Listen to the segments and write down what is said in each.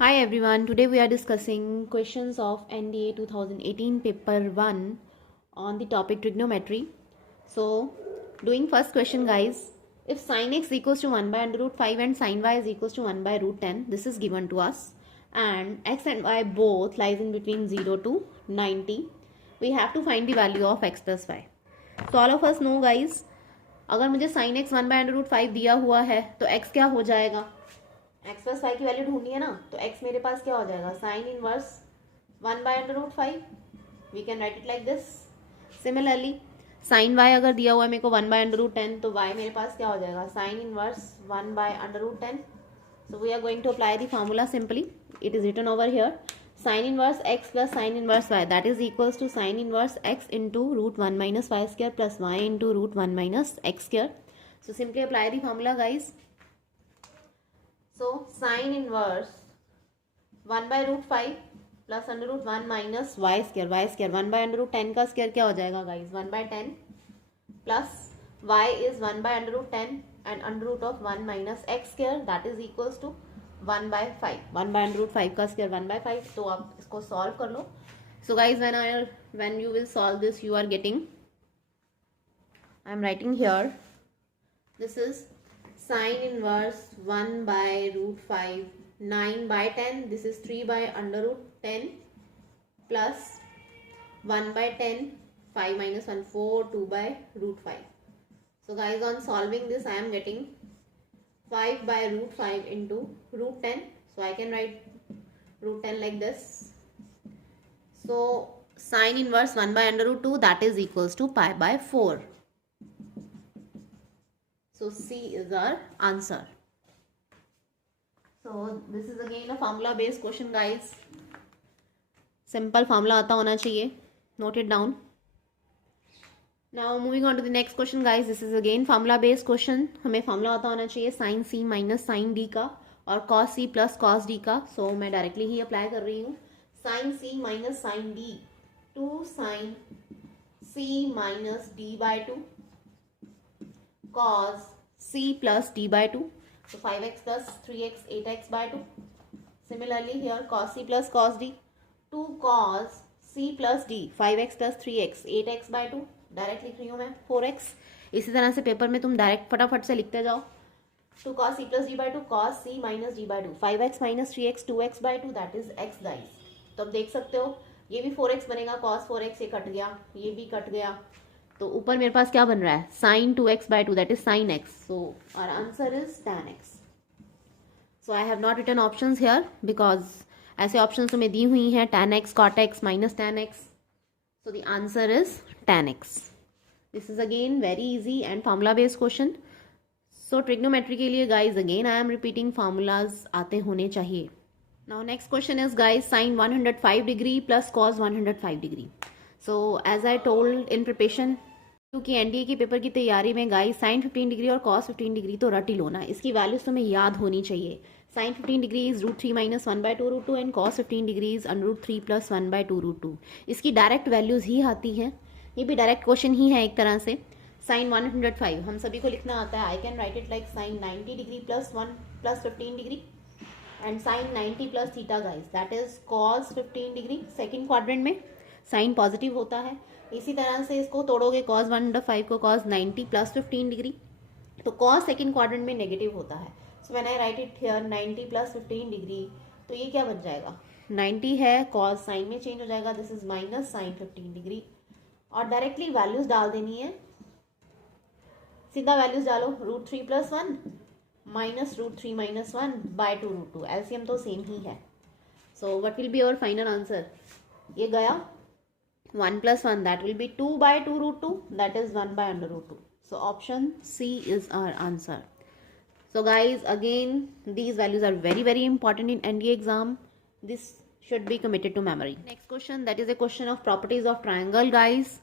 Hi everyone, today we are discussing questions of NDA 2018 paper 1 on the topic trigonometry. So, doing first question guys, if sin x equals to 1 by under root 5 and sin y is equals to 1 by root 10, this is given to us and x and y both lies in between 0 to 90, we have to find the value of x plus y. So all of us know guys, अगर मुझे sin x 1 by under root 5 दिया हुआ है तो x क्या हो जाएगा, x plus five की वैल्यू ढूंढनी है ना, तो एक्स मेरे पास क्या हो जाएगा, sine inverse 1 by under root 5, we can write it like this. Similarly sine y अगर दिया हुआ है मेरे को 1 बाय अंडर रूट 10, तो वाई मेरे पास क्या हो जाएगा, sine inverse 1 by under root 10. So we are going to apply the formula simply. It is written over here, sine inverse x plus sine inverse y that is equals to sine inverse x into root 1 minus y square plus y into root 1 minus x square. So simply apply the formula guys. So sin inverse 1 by root 5 plus under root 1 minus y square 1 by under root 10 का square क्या हो जाएगा guys, 1 by 10 plus y is 1 by under root 10 and under root of 1 minus x square that is equals to 1 by 5. 1 by under root 5 का square 1 by 5. तो आप इसको solve कर लो. So guys, when you will solve this, you are getting, I am writing here, this is sin inverse 1 by root 5 9 by 10, this is 3 by under root 10 plus 1 by 10 5 minus 1 4 2 by root 5. So guys, on solving this I am getting 5 by root 5 into root 10. So I can write root 10 like this. So sin inverse 1 by under root 2 that is equals to pi by 4. So C is our answer. So this is again a formula based question guys. Simple formula आता होना चाहिए. Note it down. Now moving on to the next question guys. This is again formula based question. हमें formula आता होना चाहिए sin C minus sin D का और cos C plus cos D का. So मैं directly ही apply कर रही हूँ. sin C minus sin D 2 sin C minus D by 2 cos c plus d by 2. So 5x plus 3x 8x by 2. Similarly here cos c plus cos d 2 cos c plus d 5x plus 3x 8x by 2. Direct लिख रही हूँ मैं 4x. इसी तरह से paper में तुम direct फटाफट से लिखते जाओ. 2 cos c plus d by 2 cos c minus d by 2 5x minus 3x 2x by 2 that is x guys. तो अब देख सकते हो ये भी 4x बनेगा, cos 4x ये कट गया, ये भी कट गया, तो ऊपर मेरे पास क्या बन रहा है, sine 2x by 2 that is sine x. So our answer is tan x. So I have not written options here because ऐसे ऑप्शंस तो मैं दी हुई हैं, tan x cot x minus tan x. So the answer is tan x. This is again very easy and formula based question. So trigonometry के लिए guys again I am repeating formulas आते होने चाहिए. Now next question is guys sine 105 degree plus cos 105 degree. So as I told in preparation, क्योंकि NDA के paper की तैयारी में गाइस साइन 15 डिग्री और कॉस 15 डिग्री तो रट ही लो ना, इसकी वैल्यूज तुम्हें याद होनी चाहिए. Sine 15 degree is root 3 minus 1 by 2 root 2 and cos 15 degree is under root 3 plus 1 by 2 root 2. इसकी डायरेक्ट वैल्यूज ही आती हैं. ये भी डायरेक्ट क्वेश्चन ही है एक तरह से. साइन 105 हम सभी को लिखना आता है. I can write it like sine 90 degree plus 1 plus 15 degree and sine 90 plus theta guys that is cos 15 degree. Second quadrant में साइन पॉजिटिव होता है. इसी तरह से इसको तोड़ोगे cos 1/5 को cos 90 प्लस 15 डिग्री, तो cos सेकेंड क्वाड्रेंट में नेगेटिव होता है. So when I right it here 90 plus 15 degree, तो ये क्या बन जाएगा, 90 है cos साइन में चेंज हो जाएगा, this is minus sine 15 degree. और डायरेक्टली वैल्यूज डाल देनी है, सीधा वैल्यूज डालो, root 3 plus 1 minus root 3 minus 1 by 2 root 2. LCM तो सेम ही है. So what will be our final answer, ये गया 1 plus 1 that will be 2 by 2 root 2 that is 1 by under root 2. So option C is our answer. So guys, again these values are very important in NDA exam. This should be committed to memory. Next question, that is a question of properties of triangle guys.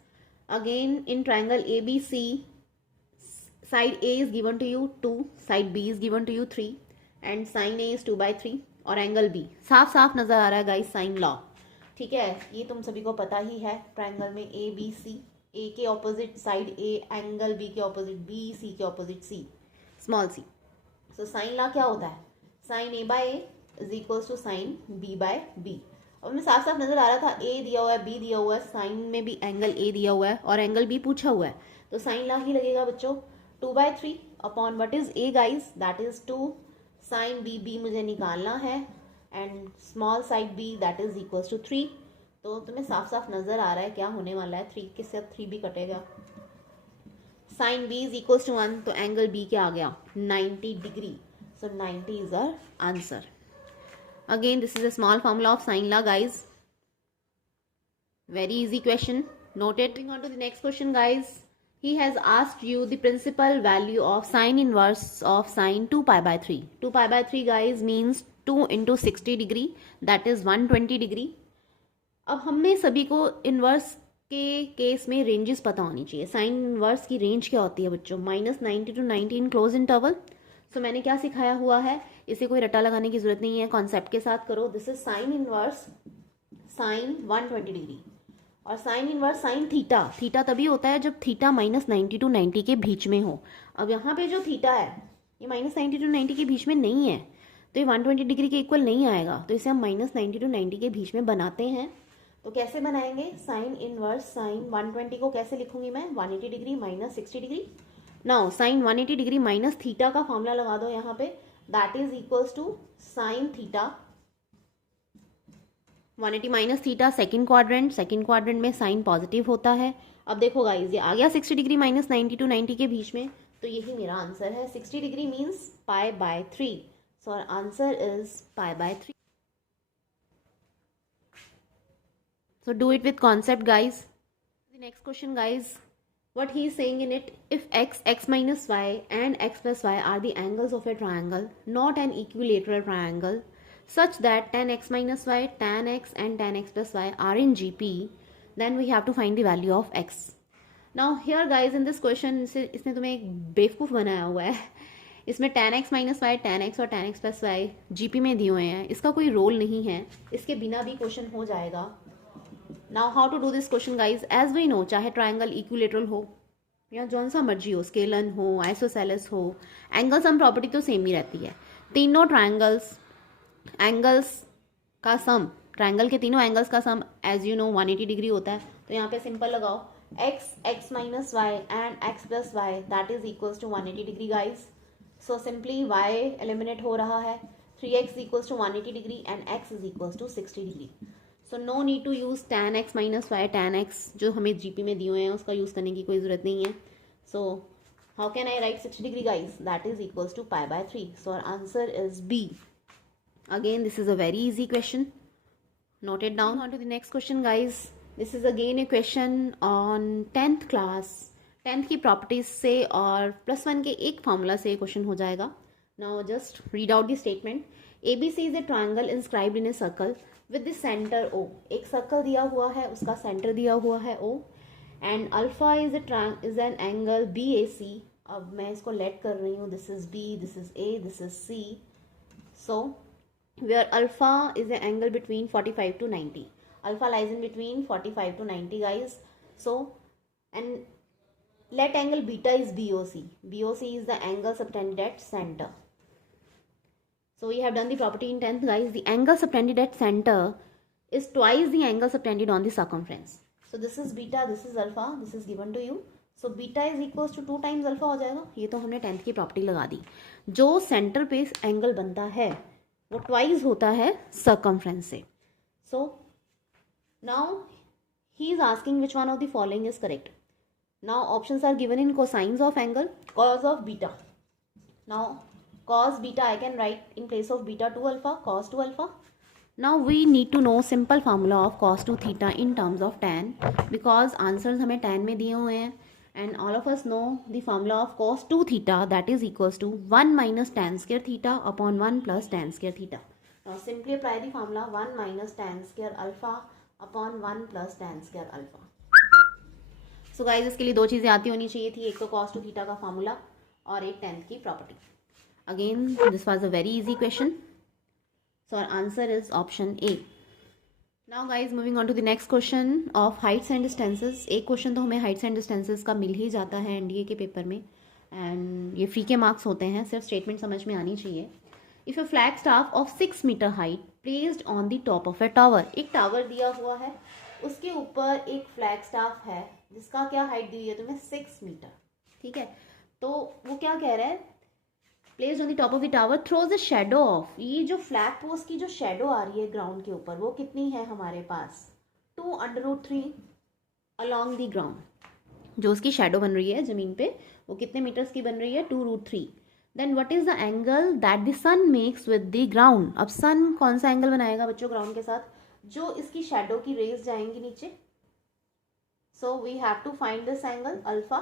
Again in triangle ABC, side A is given to you 2, side B is given to you 3 and sin A is 2 by 3 और angle B साफ साफ नजर आ रहा है guys, sign law. ठीक है, ये तुम सभी को पता ही है. ट्रायंगल में ए बी सी, ए के opposite side a, angle B के ऑपोजिट बी, सी के opposite c, small c. So sine law क्या होता है, sine A by a is equals to sine B by b. अब हमें साफ साफ नजर आ रहा था ए दिया हुआ है, बी दिया हुआ है, साइन में भी एंगल ए दिया हुआ है और एंगल बी पूछा हुआ है, तो साइन ला ही लगेगा बच्चों। 2/3 upon what is A guys, that is 2 sine B, B मुझे निकालना है, and small side b that is equals to 3। तो तुम्हें साफ साफ नजर आ रहा है क्या होने वाला है, 3 के साथ 3 भी कटेगा। Sine B is equals to 1, तो एंगल बी क्या आ गया 90 degree. So 90 is our answer. Again, this is a small formula of sine law, guys. Very easy question. Note it. Moving on to the next question, guys. He has asked you the principal value of sine inverse of sine 2 pi by 3. 2 pi by 3, guys, means 2 into 60 degree. That is 120 degree. अब हमें सभी को inverse के case में ranges पता होनी चाहिए। Sign inverse की रेंज क्या होती है बच्चों, -90 to 90 इन क्लोज इंटरवल। सो मैंने क्या सिखाया हुआ है, इसे कोई रट्टा लगाने की जरूरत नहीं है, कॉन्सेप्ट के साथ करो। This is sine inverse sine 120 degree, और sine inverse sine theta. Theta तभी होता है जब थीटा -90 to 90 के बीच में हो। अब यहाँ पे जो थीटा है ये -90 to 90 के बीच में नहीं है, तो ये 120 डिग्री के इक्वल नहीं आएगा, तो इसे हम -90 to 90 के बीच में बनाते हैं। तो कैसे बनाएंगे, साइन इनवर्स साइन 120 को कैसे लिखूंगी मैं, 180 degree -60 degree. Now sine 180 degree minus theta का फॉर्मूला लगा दो यहाँ पे, that is equals to sine theta 180 minus theta second quadrant में साइन पॉजिटिव होता है। अब देखो गाइज, ये आ गया 60 डिग्री -90 to 90 के बीच में, तो यही मेरा आंसर है। 60 degree means pi by 3, so answer is pi by 3। So do it with concept, guys. The next question, guys, what he is saying in it, if x minus y and x plus y are the angles of a triangle, not an equilateral triangle, such that tan x minus y, tan x and tan x plus y are in GP, then we have to find the value of x. Now here guys, in this question इसने तुम्हें एक बेवकूफ़ बनाया हुआ है। इसमें tan x minus y, tan x और tan x plus y GP में दिए हुए हैं, इसका कोई रोल नहीं है, इसके बिना भी क्वेश्चन हो जाएगा। Now how to do this question guys, as we know, चाहे ट्राइंगल इक्विलेटरल हो या जौन सा मर्जी हो, स्केलन हो, आइसोसेलेस हो, एंगल सम प्रॉपर्टी तो सेम ही रहती है। तीनों ट्राइंगल्स एंगल्स का सम, ट्राइंगल के तीनों एंगल्स का sum as you know 180 degree होता है। तो यहाँ पे सिंपल लगाओ, x minus y and x plus y that is equals to 180 degree guys. So simply y eliminate हो रहा है, 3x equals to 180 degree and x is equals to 60 degree. So no need to use tan x minus y, tan x जो हमें GP में दिए हुए हैं उसका यूज़ करने की कोई ज़रूरत नहीं है। So how can I write 60 degree guys, that is equals to pi by 3। So our answer is B. Again this is a very easy question, note it down. On to the next question guys, this is again a question on 10th class, 10th की properties से और +1 के एक formula से question हो जाएगा। Now just read out the statement. ABC is a triangle inscribed in a circle with the centre O। एक circle दिया हुआ है, उसका सेंटर दिया हुआ है O, and alpha is an angle BAC। अब मैं इसको लेट कर रही हूँ, this is B, this is A, this is C। So where alpha is a angle between 45 to 90, alpha lies in between 45 to 90 guys. So and let angle beta is BOC. BOC is the angle subtended at center. So we have done the property in 10th guys. The angle subtended at center is twice the angle subtended on the circumference. So this is beta, this is alpha, this is given to you. So beta is equals to 2 times alpha हो जाएगा। ये तो हमने 10th की property लगा दी। जो centre पे angle बनता है वो ट्वाइस होता है सर्कमफ्रेंस से। So now he is asking which one of the following is correct. Now options are given in cosines of angle, cos of beta. Now cos beta I can write in place of beta 2 alpha, cos 2 alpha. Now we need to know simple formula of cos 2 theta in terms of tan, because answers हमें tan में दिए हुए हैं, and all of us know the formula of cos 2 theta, that is equals to 1 minus tan square theta upon 1 plus tan square theta. Now simply apply the formula 1 minus tan square alpha upon 1 plus tan square alpha. So guys इसके लिए 2 चीज़ें आती होनी चाहिए थी, एक तो cos 2 theta का फार्मूला और एक 10th की property. Again this was a very easy question, so our answer is option A. Now guys moving on to the next question of heights and distances. एक क्वेश्चन तो हमें Heights and distances का मिल ही जाता है NDA के paper में, and ये free के मार्क्स होते हैं, सिर्फ स्टेटमेंट समझ में आनी चाहिए। If a flag staff of 6 metre height placed on the top of a tower, एक टावर दिया हुआ है, उसके ऊपर एक फ्लैग स्टाफ है जिसका क्या हाइट दी हुई है तुम्हें 6 मीटर, ठीक है। तो वो क्या कह रहा है, placed on the top of the tower throws a shadow of, ये जो फ्लैग पोस्ट की जो शैडो आ रही है ग्राउंड के ऊपर वो कितनी है हमारे पास 2√3 अलॉन्ग द ग्राउंड, जो उसकी शेडो बन रही है जमीन पे वो कितने मीटर्स की बन रही है 2√3। Then what is the angle that the sun makes with the ground, अब सन कौन सा एंगल बनाएगा बच्चों ग्राउंड के साथ, जो इसकी शेडो की रेज जाएंगी नीचे, so we have to find this angle alpha.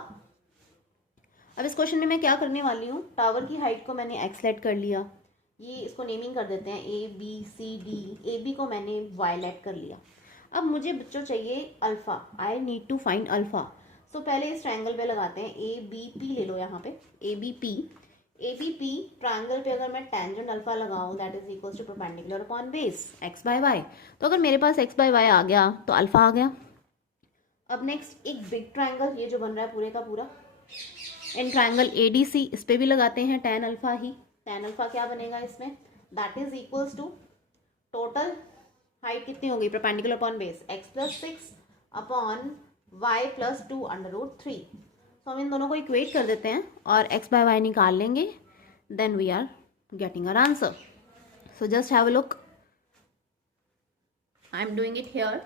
अब इस क्वेश्चन में मैं क्या करने वाली हूँ, टावर की हाइट को मैंने एक्स लेट कर लिया, ये इसको नेमिंग कर देते हैं A B C D, A B को मैंने वाई लेट कर लिया। अब मुझे बच्चों चाहिए alpha, I need to find alpha. So पहले इस ट्रायंगल पे लगाते हैं, ए बी पी ले लो यहाँ पे, ए बी पी ट्रायंगल पे अगर मैं टेंजेंट अल्फा लगाऊं that is equal to perpendicular upon base x by y, तो अगर मेरे पास एक्स बाय वाई आ गया तो अल्फा आ गया। अब नेक्स्ट एक बिग ट्रायंगल, ये जो बन रहा है पूरे का पूरा, इन ट्रायंगल ए डी सी, इस पे भी लगाते हैं टेन अल्फा ही, टेन अल्फा क्या बनेगा इसमें, that is equals to total height कितनी होगी perpendicular upon base x plus 6 upon y plus 2√3। तो हम इन दोनों को इक्वेट कर देते हैं और x बाय वाई निकाल लेंगे, then we are getting our answer. So just have a look, I am doing it here.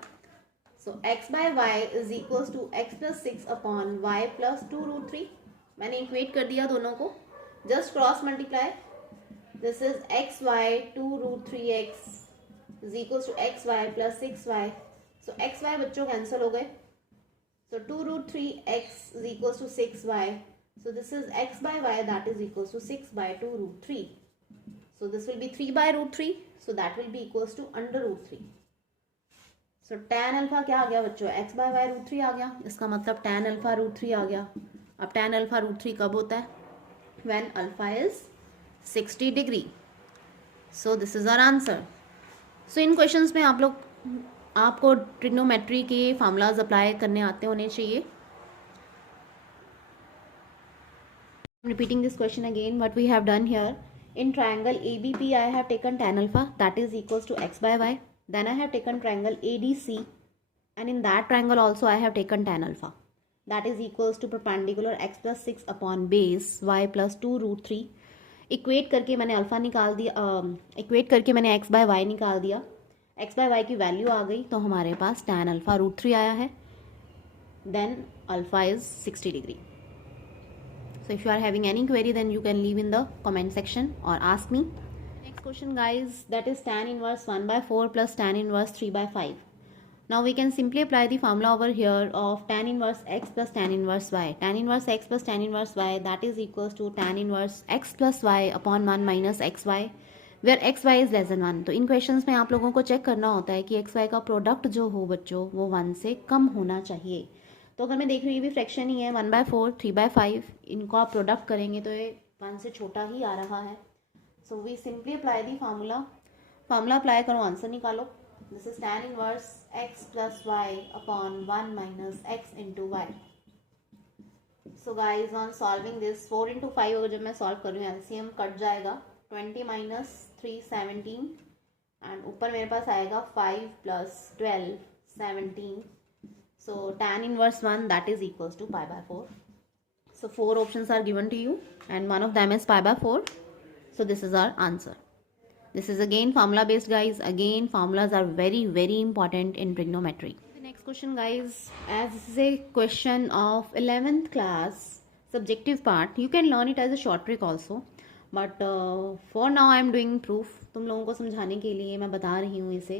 So x by y is equals to x plus 6 upon y plus 2√3, मैंने equate कर दिया दोनों को, just cross multiply, this is x y 2√3x is equals to x y plus 6y, सो x y बच्चों cancel हो गए, so 2√3x is equals to 6y, so this is x by y that is equals to 6 by 2√3, so this will be 3 by √3, so that will be equals to √3। so tan alpha क्या आ गया बच्चों x by y √3 आ गया, इसका मतलब tan alpha √3 आ गया। अब tan alpha √3 कब होता है, when alpha is 60 degree, so this is our answer। so in questions में आप लोग आपको ट्रिग्नोमेट्री के फार्मूलाज अप्लाई करने आते होने चाहिए। Repeating this question again, what we have done here, in triangle A B P I have taken tan alpha that is equals to x by y, then I have taken triangle A D C and in that triangle also I have taken tan alpha that is equals to perpendicular x plus 6 upon base y plus 2√3। Equate करके मैंने alpha निकाल दिया, equate करके मैंने x by y निकाल दिया, x by y की value आ गई तो हमारे पास tan अल्फा √3 आया है, then alpha is 60 degree. So if you are having any query then you can leave in the comment section और ask me. Next question guys, that is tan inverse 1/4 plus tan inverse 3/5। Now we can simply apply the formula over here of tan inverse x plus tan inverse y, tan inverse x plus tan inverse y that is equals to tan inverse x plus y upon 1 minus x y, where x y is less than 1। तो इन questions में आप लोगों को check करना होता है कि x Y का प्रोडक्ट जो हो बच्चों वो 1 से कम होना चाहिए। तो अगर मैं देख रही हूँ ये भी फ्रैक्शन ही है, 1/4 3/5, इनको आप प्रोडक्ट करेंगे तो ये 1 से छोटा ही आ रहा है। So we simply apply the formula, formula apply करो आंसर निकालो, this is tan inverse x plus y upon 1 minus x into y. So guys on solving this 4 into 5 अगर जब मैं सॉल्व कर रही हूँ एलसीएम कट जाएगा, 20 माइनस 3 17 एंड ऊपर मेरे पास आएगा 5 plus 12 17, so tan inverse 1 that is equals to pi by 4। so 4 options are given to you and one of them is pi by 4, so this is our answer। this is again formula based guys, again formulas are very very important in trigonometry। the next question guys, as this is a question of 11th class subjective part, you can learn it as a short trick also, but for now I am doing proof, तुम लोगों को समझाने के लिए मैं बता रही हूँ इसे।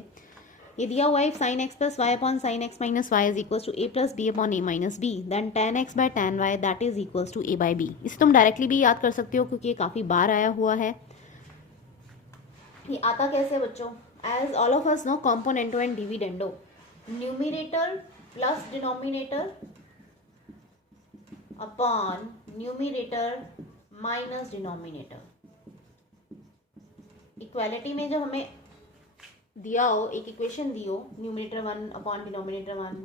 ये दिया हुआ है sine x plus y upon sine x minus y is equals to a plus b upon a minus b, then tan x by tan y that is equals to a by b. इसे तुम directly भी याद कर सकते हो क्योंकि ये काफ़ी बार आया हुआ है। ये आता कैसे बच्चों, as all of us know componendo and dividendo, numerator plus denominator upon numerator minus denominator. Equality में जब हमें दिया हो एक इक्वेशन दी हो, numerator 1 upon denominator 1,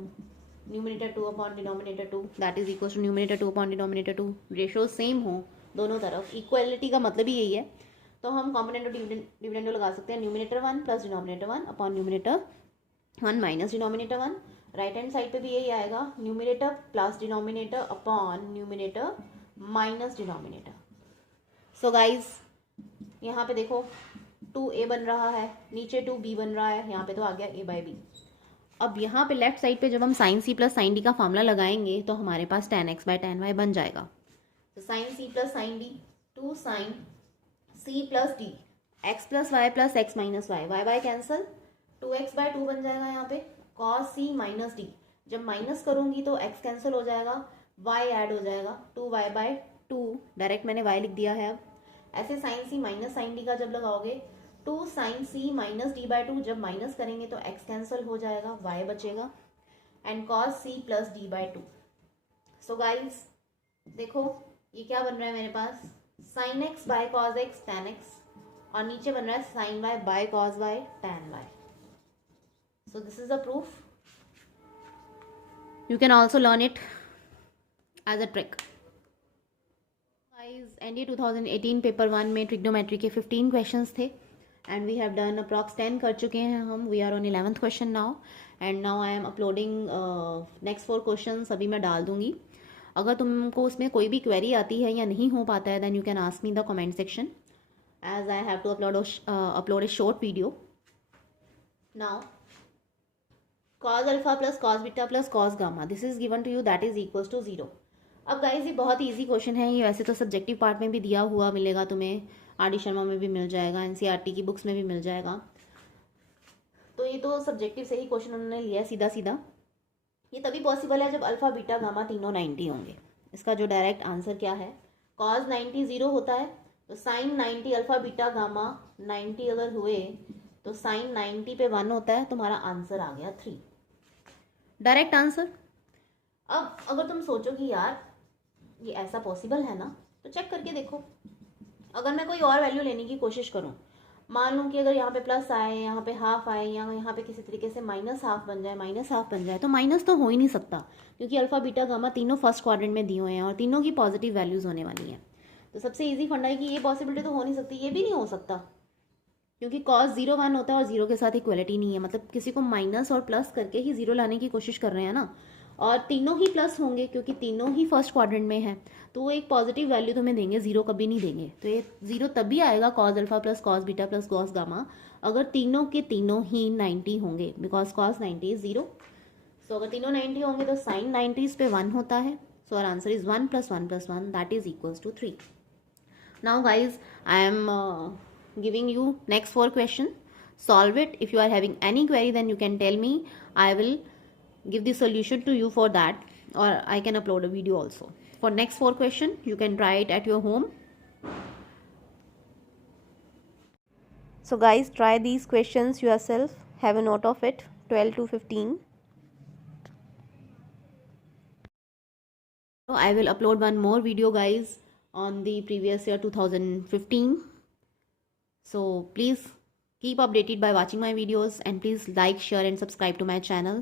numerator 2 upon denominator 2 that is equal to numerator 2 upon denominator 2, ratio same हो दोनों तरफ, इक्वालिटी का मतलब ही यही है। तो हम कॉम्पोनेंट और डिविडेंडो लगा सकते हैं numerator 1 plus denominator 1 upon numerator 1 minus denominator 1। Right hand side पे भी यही आएगा, numerator plus denominator upon numerator minus denominator. So guys यहाँ पे देखो 2a बन रहा है, नीचे 2b बन रहा है, यहाँ पे तो आ गया a बाई बी। अब यहाँ पे लेफ्ट साइड पे जब हम sine C plus sine D का फॉर्मूला लगाएंगे तो हमारे पास tan x by tan y बन जाएगा। तो sine C plus sine D, 2 sine C plus D, x plus y plus x minus y, y by cancel, 2x by 2 बन जाएगा यहाँ पे, कॉस सी माइनस डी, जब माइनस करूँगी तो x कैंसिल हो जाएगा, y ऐड हो जाएगा, 2y बाई 2, डायरेक्ट मैंने y लिख दिया है। अब ऐसे sine C minus sine D का जब लगाओगे 2 sine C minus D by 2, जब माइनस करेंगे तो x कैंसिल हो जाएगा, y बचेगा, and cos C plus D by 2। So guys देखो ये क्या बन रहा है मेरे पास, sine x by cos x tan x, और नीचे बन रहा है sine y by cos y tan y. So this is the proof, you can also learn it as a trick. Guys NDA 2018 paper 1 में ट्रिग्नोमेट्री के 15 questions थे and we have done approx 10 कर चुके हैं हम। We are on 11th question now and now I am uploading next 4 questions अभी मैं डाल दूंगी। अगर तुमको उसमें कोई भी क्वेरी आती है या नहीं हो पाता है then you can ask me in the comment section as I have to upload a short video. Now cos alpha plus cos beta plus cos gamma, this is given to you, that is equals to 0. अब guys ये बहुत easy question है, ये वैसे तो subjective part में भी दिया हुआ मिलेगा तुम्हें, आर डी शर्मा में भी मिल जाएगा, एनसीईआरटी की बुक्स में भी मिल जाएगा। तो ये तो सब्जेक्टिव से ही क्वेश्चन उन्होंने लिया सीधा सीधा। ये तभी पॉसिबल है जब अल्फा बीटा गामा तीनों 90 होंगे। इसका जो डायरेक्ट आंसर क्या है, cos 90 0 होता है, तो साइन 90 अल्फा बीटा गामा 90 अगर हुए तो साइन 90 पे 1 होता है, तुम्हारा आंसर आ गया 3, डायरेक्ट आंसर। अब अगर तुम सोचो कि यार ये ऐसा पॉसिबल है ना, तो चेक करके देखो। अगर मैं कोई और वैल्यू लेने की कोशिश करूं, मान लूँ कि अगर यहाँ पे प्लस आए, यहाँ पे हाफ आए, या यहाँ पे किसी तरीके से माइनस हाफ बन जाए, तो माइनस तो हो ही नहीं सकता क्योंकि अल्फा बीटा गामा तीनों फर्स्ट क्वाड्रेंट में दिए हुए हैं और तीनों की पॉजिटिव वैल्यूज होने वाली हैं। तो सबसे इजी फंडा है कि ये पॉसिबिलिटी तो हो नहीं सकती, ये भी नहीं हो सकता क्योंकि कॉस 0 1 होता है और 0 के साथ इक्वलिटी नहीं है, मतलब किसी को माइनस और प्लस करके ही 0 लाने की कोशिश कर रहे हैं ना, और तीनों ही प्लस होंगे क्योंकि तीनों ही फर्स्ट क्वाड्रेंट में है, तो वो एक पॉजिटिव वैल्यू तुम्हें देंगे, 0 कभी नहीं देंगे। तो ये 0 तभी आएगा cos alpha plus cos beta plus cos gamma अगर तीनों के तीनों ही 90 होंगे, बिकॉज कॉस 90 इज 0। सो अगर तीनों 90 होंगे तो साइन 90 पे 1 होता है, so our answer is 1 + 1 + 1 that is equals to 3। Now guys, I am giving you next 4 question. Solve it. If you are having any query, then you can tell me. I will give the solution to you for that, or I can upload a video also. For next 4 question, you can try it at your home. So guys, try these questions yourself. Have a note of it. 12 to 15. So I will upload one more video, guys, on the previous year 2015. So please keep updated by watching my videos and please like, share and subscribe to my channel.